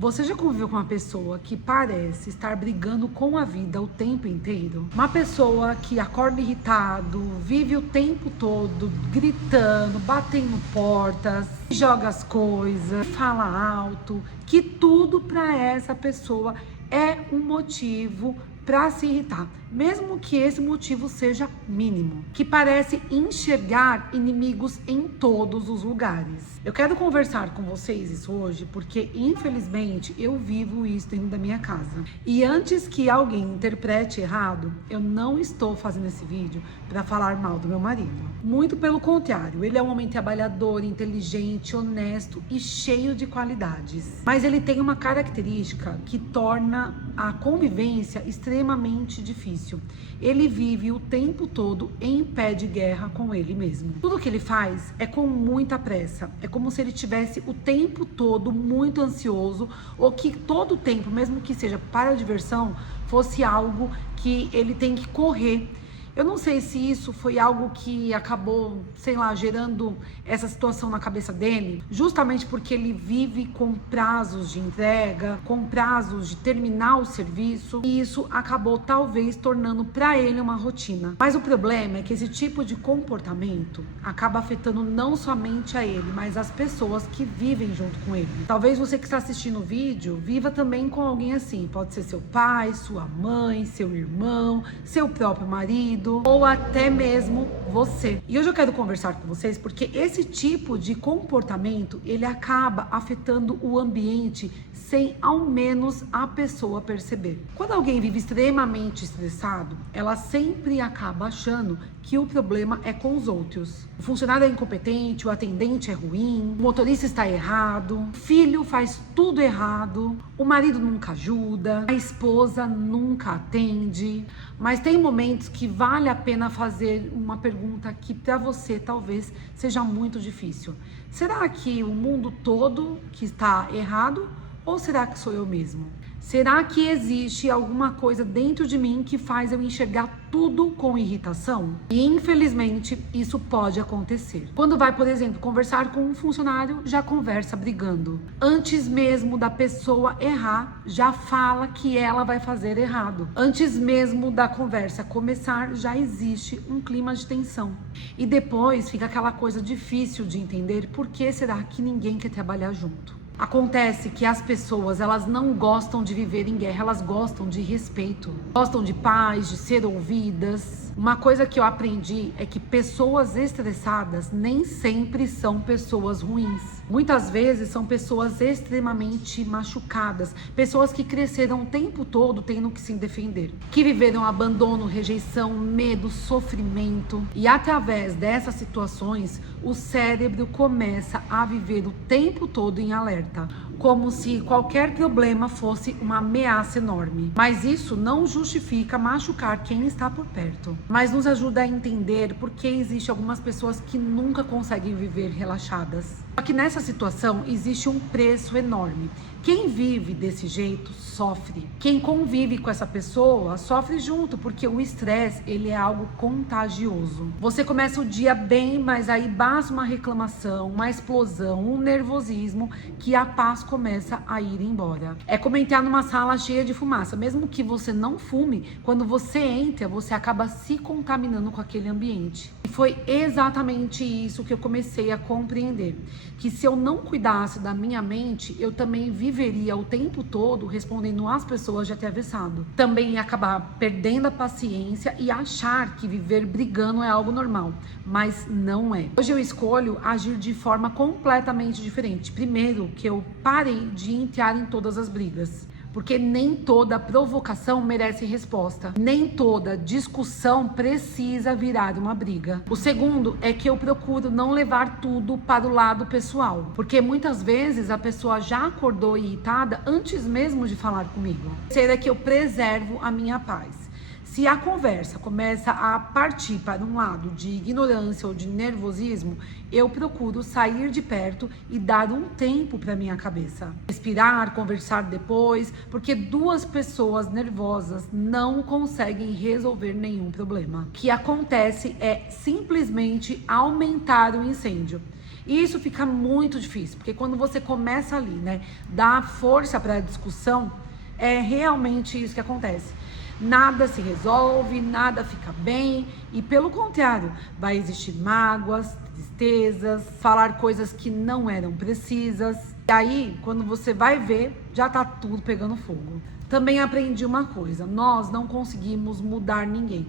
Você já conviveu com uma pessoa que parece estar brigando com a vida o tempo inteiro? Uma pessoa que acorda irritado, vive o tempo todo gritando, batendo portas, joga as coisas, fala alto, que tudo para essa pessoa é um motivo para se irritar, mesmo que esse motivo seja mínimo, que parece enxergar inimigos em todos os lugares. Eu quero conversar com vocês isso hoje porque, infelizmente, eu vivo isso dentro da minha casa. E antes que alguém interprete errado, eu não estou fazendo esse vídeo para falar mal do meu marido. Muito pelo contrário, ele é um homem trabalhador, inteligente, honesto e cheio de qualidades. Mas ele tem uma característica que torna a convivência extremamente difícil. Ele vive o tempo todo em pé de guerra com ele mesmo. Tudo que ele faz é com muita pressa. É como se ele tivesse o tempo todo muito ansioso, ou que todo o tempo, mesmo que seja para a diversão, fosse algo que ele tem que correr. Eu não sei se isso foi algo que acabou, sei lá, gerando essa situação na cabeça dele, justamente porque ele vive com prazos de entrega, com prazos de terminar o serviço, e isso acabou talvez tornando para ele uma rotina. Mas o problema é que esse tipo de comportamento acaba afetando não somente a ele, mas as pessoas que vivem junto com ele. Talvez você que está assistindo o vídeo viva também com alguém assim, pode ser seu pai, sua mãe, seu irmão, seu próprio marido, ou até mesmo você. E hoje eu quero conversar com vocês porque esse tipo de comportamento, ele acaba afetando o ambiente sem ao menos a pessoa perceber. Quando alguém vive extremamente estressado, ela sempre acaba achando que o problema é com os outros. O funcionário é incompetente, o atendente é ruim, o motorista está errado, o filho faz tudo errado, o marido nunca ajuda, a esposa nunca atende. Mas tem momentos que vale a pena fazer uma pergunta que para você talvez seja muito difícil. Será que o mundo todo que está errado ou será que sou eu mesmo? Será que existe alguma coisa dentro de mim que faz eu enxergar tudo com irritação? E infelizmente isso pode acontecer. Quando vai, por exemplo, conversar com um funcionário, já conversa brigando. Antes mesmo da pessoa errar, já fala que ela vai fazer errado. Antes mesmo da conversa começar, já existe um clima de tensão. E depois fica aquela coisa difícil de entender por que será que ninguém quer trabalhar junto. Acontece que as pessoas, elas não gostam de viver em guerra, elas gostam de respeito, gostam de paz, de ser ouvidas. Uma coisa que eu aprendi é que pessoas estressadas nem sempre são pessoas ruins. Muitas vezes são pessoas extremamente machucadas, pessoas que cresceram o tempo todo tendo que se defender, que viveram abandono, rejeição, medo, sofrimento. E através dessas situações, o cérebro começa a viver o tempo todo em alerta, como se qualquer problema fosse uma ameaça enorme. Mas isso não justifica machucar quem está por perto, mas nos ajuda a entender por que existem algumas pessoas que nunca conseguem viver relaxadas. Só que nessa situação existe um preço enorme. Quem vive desse jeito sofre. Quem convive com essa pessoa sofre junto, porque o estresse, ele é algo contagioso. Você começa o dia bem, mas aí basta uma reclamação, uma explosão, um nervosismo, que a paz começa a ir embora. É como entrar numa sala cheia de fumaça. Mesmo que você não fume, quando você entra, você acaba se contaminando com aquele ambiente. E foi exatamente isso que eu comecei a compreender. Que se eu não cuidasse da minha mente, eu também viveria o tempo todo respondendo às pessoas de atravessado. Também ia acabar perdendo a paciência e achar que viver brigando é algo normal, mas não é. Hoje eu escolho agir de forma completamente diferente. Primeiro, que eu parei de entrar em todas as brigas. Porque nem toda provocação merece resposta. Nem toda discussão precisa virar uma briga. O segundo é que eu procuro não levar tudo para o lado pessoal. Porque muitas vezes a pessoa já acordou irritada antes mesmo de falar comigo. O terceiro é que eu preservo a minha paz. Se a conversa começa a partir para um lado de ignorância ou de nervosismo, eu procuro sair de perto e dar um tempo para minha cabeça. Respirar, conversar depois, porque duas pessoas nervosas não conseguem resolver nenhum problema. O que acontece é simplesmente aumentar o incêndio. E isso fica muito difícil, porque quando você começa ali, né, dar força para a discussão, é realmente isso que acontece. Nada se resolve, nada fica bem e, pelo contrário, vai existir mágoas, tristezas, falar coisas que não eram precisas. E aí, quando você vai ver, já tá tudo pegando fogo. Também aprendi uma coisa: nós não conseguimos mudar ninguém,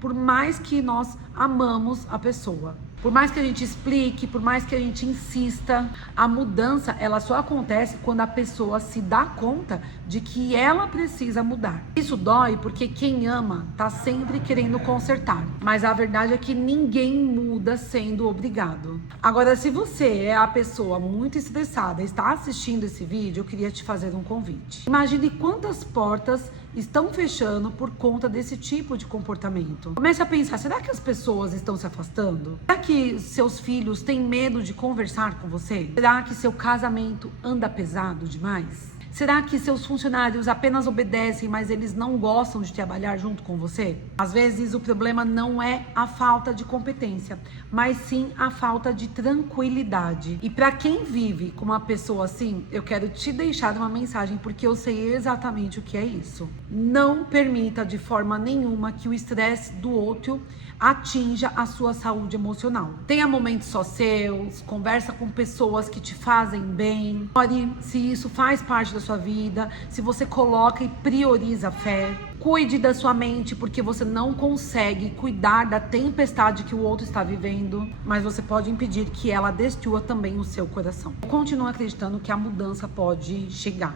por mais que nós amamos a pessoa. Por mais que a gente explique, por mais que a gente insista, a mudança, ela só acontece quando a pessoa se dá conta de que ela precisa mudar. Isso dói porque quem ama tá sempre querendo consertar, mas a verdade é que ninguém muda sendo obrigado. Agora, se você é a pessoa muito estressada e está assistindo esse vídeo, eu queria te fazer um convite. Imagine quantas portas estão fechando por conta desse tipo de comportamento. Comece a pensar, será que as pessoas estão se afastando? Será que seus filhos têm medo de conversar com você? Será que seu casamento anda pesado demais? Será que seus funcionários apenas obedecem, mas eles não gostam de trabalhar junto com você? Às vezes o problema não é a falta de competência, mas sim a falta de tranquilidade. E para quem vive com uma pessoa assim, eu quero te deixar uma mensagem, porque eu sei exatamente o que é isso. Não permita de forma nenhuma que o estresse do outro atinja a sua saúde emocional. Tenha momentos só seus, conversa com pessoas que te fazem bem. Olhe se isso faz parte da sua vida, se você coloca e prioriza a fé. Cuide da sua mente, porque você não consegue cuidar da tempestade que o outro está vivendo, mas você pode impedir que ela destrua também o seu coração. Continua acreditando que a mudança pode chegar,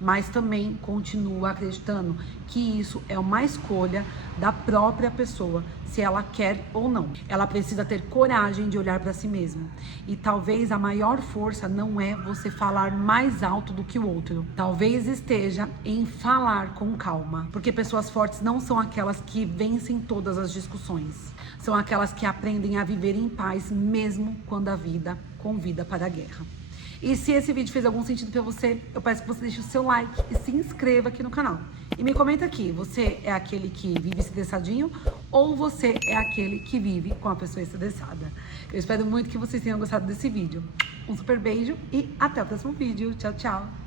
mas também continua acreditando que isso é uma escolha da própria pessoa, se ela quer ou não. Ela precisa ter coragem de olhar para si mesma. E talvez a maior força não é você falar mais alto do que o outro. Talvez esteja em falar com calma. Porque pessoas fortes não são aquelas que vencem todas as discussões. São aquelas que aprendem a viver em paz, mesmo quando a vida convida para a guerra. E se esse vídeo fez algum sentido para você, eu peço que você deixe o seu like e se inscreva aqui no canal. E me comenta aqui, você é aquele que vive estressadinho ou você é aquele que vive com a pessoa estressada? Eu espero muito que vocês tenham gostado desse vídeo. Um super beijo e até o próximo vídeo. Tchau, tchau!